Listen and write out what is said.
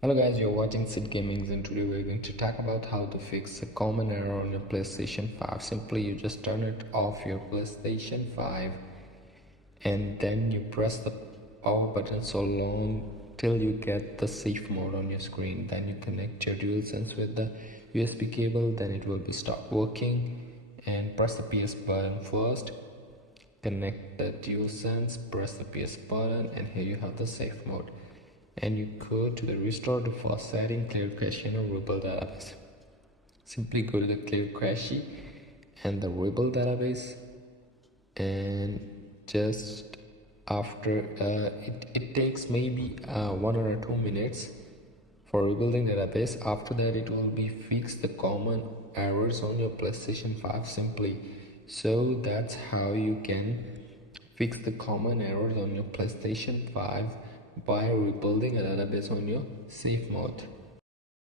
Hello guys, you're watching Sid Gaming and today we're going to talk about how to fix a common error on your PlayStation 5. Simply you just turn it off your PlayStation 5 and then you press the power button so long till you get the safe mode on your screen. Then you connect your DualSense with the USB cable, then it will be stop working, and press the PS button first. Connect the DualSense, press the PS button, and here you have the safe mode. And you go to the restore default setting, clear cache and rebuild database. Simply go to the clear cache and the rebuild database, and just after it takes maybe 1 or 2 minutes for rebuilding database. After that it will be fix the common errors on your PlayStation 5 simply. So that's how you can fix the common errors on your PlayStation 5 by rebuilding a database on your safe mode.